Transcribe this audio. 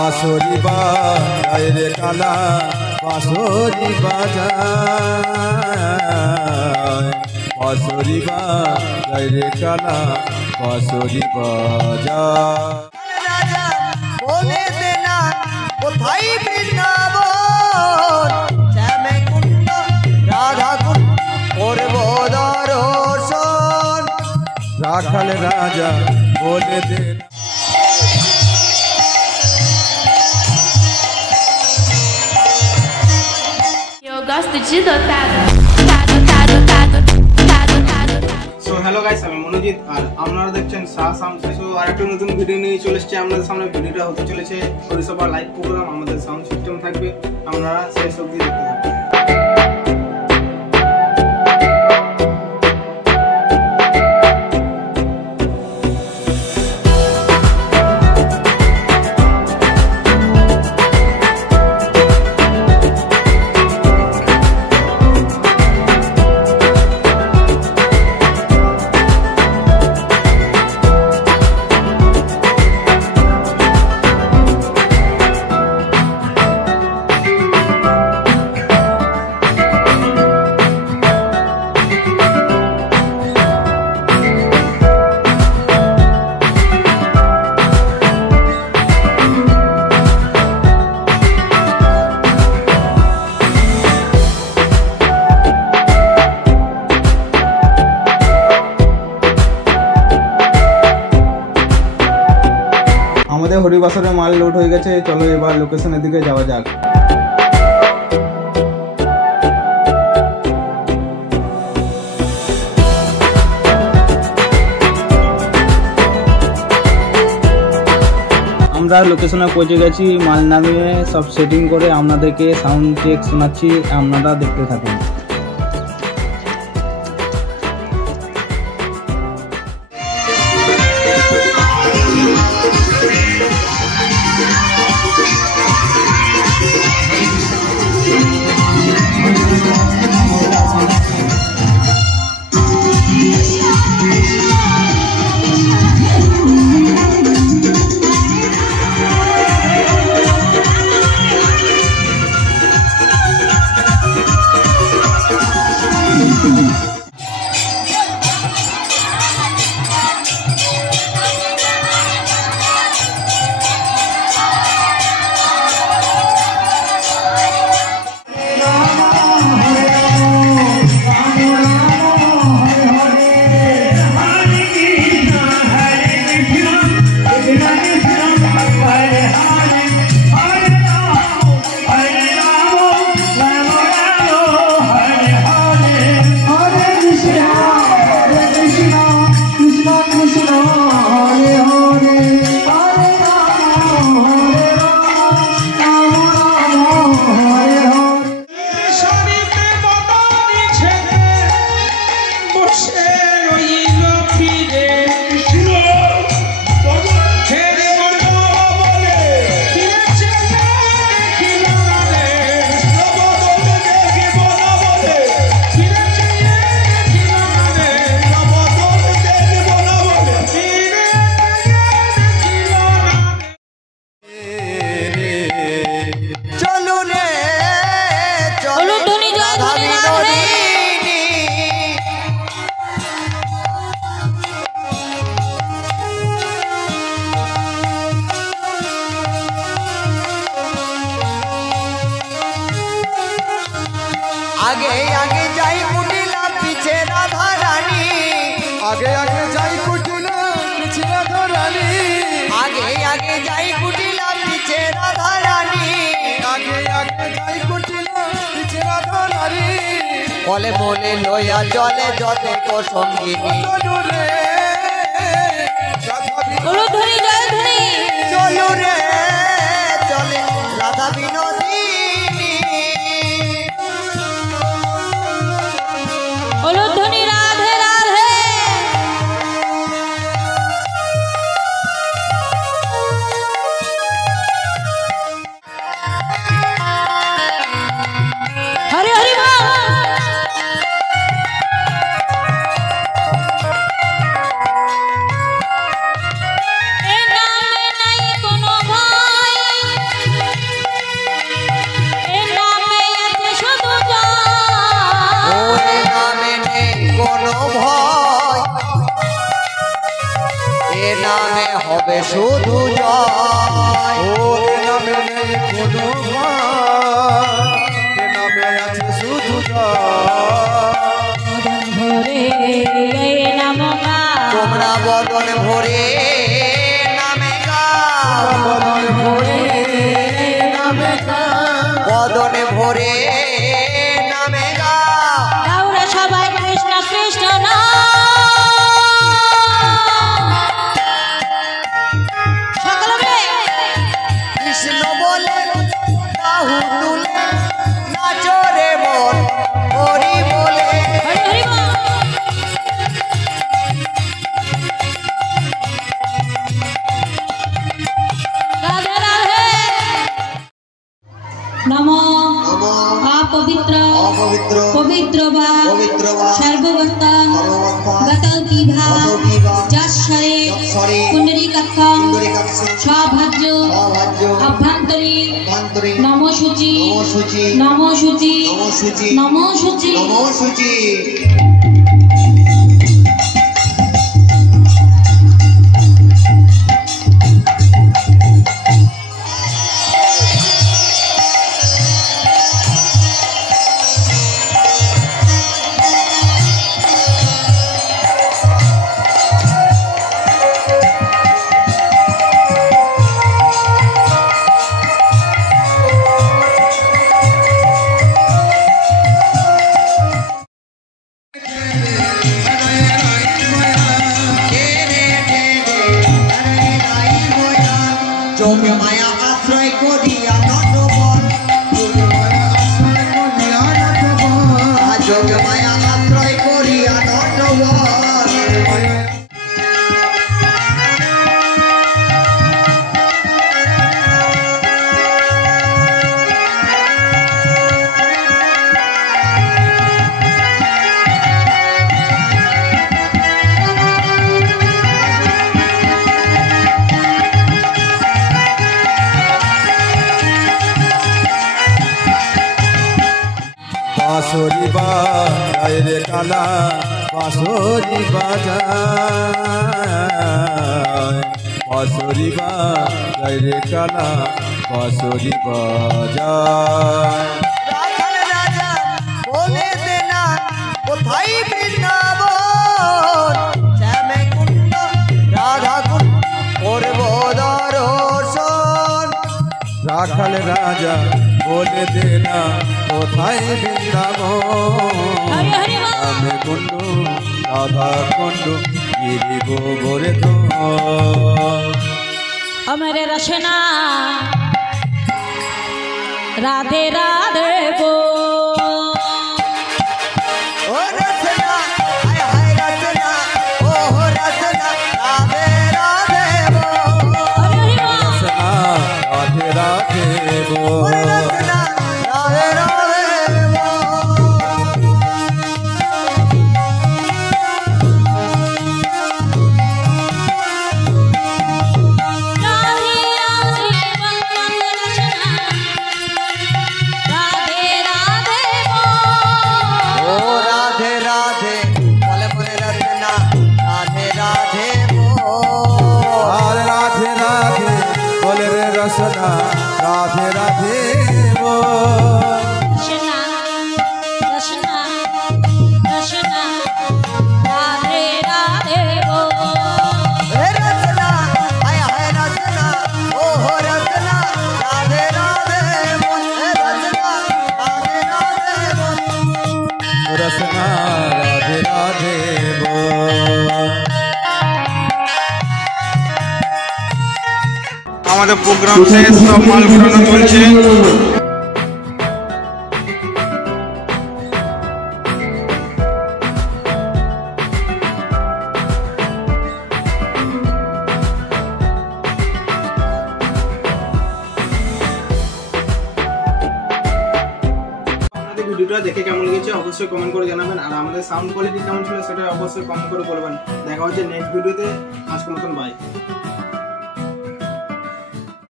বাঁশরি বাজায় রে কালা বাঁশরি বাজায় বাঁশরি বাজায় রে কালা বাঁশরি বাজায় রাজা বলে দে না কোথায় বৃন্দাবন শ্যামে কুণ্ড রাধা কুণ্ড করব দর্শন রাখাল রাজা বলে দে Eu gosto de dotado. So hello guys, আমি মনোজিৎ আর আপনারা দেখছেন সাউন্ড সিস্টেম। আর একটা নতুন ভিডিও নিয়ে চলে এসেছি আপনাদের সামনে। ভিডিওটা হতে চলেছে পরিষেবা লাইভ প্রোগ্রাম, আমাদের সাউন্ড সিস্টেম থাকবে, আপনারা শেষ অবধি দেখতে থাকবেন। আমাদের হরিবাসরে মাল লোড হয়ে গেছে, চলো এবার লোকেশনের দিকে যাওয়া যাক। আমরা লোকেশনে পৌঁছে গেছি, মাল নামিয়ে সব সেটিং করে আপনাদেরকে সাউন্ড চেক শোনাচ্ছি, আপনারা দেখতে থাকুন। आगे आगे जाई कुटिला पीछे राधा रानी, आगे आगे जाई कुटिला पीछे राधा रानी, आगे आगे जाई कुटिला पीछे राधा रानी, आगे आगे जाई कुटिला पीछे राधा रानी, बोले बोले लोया जले जते को संगीनी, चलो रे बोलो धनी जय धनी, चलो रे चले राधा विनोदिनी, बोलो धनी राधे राधे। हरे हरे ए नाम नहीं कोनो হবে শুধু জয়। ও এ নামে নেই কোনো ভয়, এ নামে আছে শুধু জয়। বদন ভরে নাম গা তোমরা বদন ভরে নামে গাও, বদন ভরে নামে গাও। বদন ভরে নামে গাও। গাওরা সবাই কৃষ্ণ কৃষ্ণ নাম। সকলে মিলে কৃষ্ণ বলে বাহু তুলে নাচরে মন হরি বলে। হরি হরি বল। রাধে রাধে। নমো अपवित्र पवित्र वा सर्ववस्था गतौतीभा जाश्वरे पुंडरीकाक्षं सौभाग्य अभ्यंतरी नमो शुचि नमो शुचि नमो शुचि। যোগ মায়া আশ্রয় করিয়া নটবর, যোগ মায়া আশ্রয় করিয়া নটবর। বাঁশরি বাজায় রে কালা, বাঁশরি বাজায়, বাঁশরি বাজায় রে কালা, বাঁশরি বাজায়। রাখাল রাজা বলে দে না কোথায় বৃন্দাবন, শ্যামে কুণ্ড রাধা কুণ্ড করব দর্শন। রাখাল রাজা বলে দে না কোথায় বৃন্দাবন, हरि हरि बोल। আমি কুণ্ড রাধা কুণ্ড গিরিব বরে তো। हमारे रचना राधे राधे बो। ও রচনা হায় হায় রচনা, ও রচনা রাধে রাধে বল। हरि हरि बोल। রচনা রাধে রাধে বল। রচনা রাধে রাধে বল। राधे राधे बंदन रचना राधे राधे बो। ও রাধে রাধে বলে বলে রচনা রাধে রাধে বল। আর রাধে রাধে বলে রে রসনা রাধে রাধে বল। रचना रचना रचना राधे राधे बो। হে রচনা হায় হায় রচনা, ও রচনা রাধে রাধে বল। হে রচনা রাধে রাধে বল। রসনা রাধে রাধে বল। আমাদের প্রোগ্রাম শেষ, সব মাল ঘোরানো চলছে। আপনাদের ভিডিওটা দেখে কেমন লেগেছে অবশ্যই কমেন্ট করে জানাবেন, আর আমাদের সাউন্ড কোয়ালিটি কেমন ছিল সেটা অবশ্যই কমেন্ট করে বলবেন। দেখা হচ্ছে নেক্সট ভিডিওতে, আজকের মতন বাই।